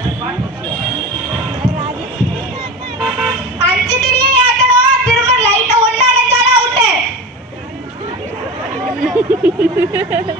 Ha ha ha ha.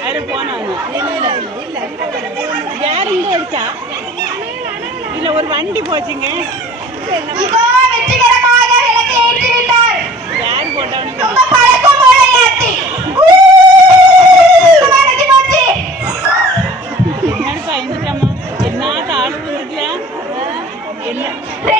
யாரும் போனாங்க யார் இங்கே இல்லை ஒரு வண்டி போச்சுங்க யார் போட்டவனுக்கு என்ன பயந்துட்டம்மா என்ன தாழ்வு இருக்கியா என்ன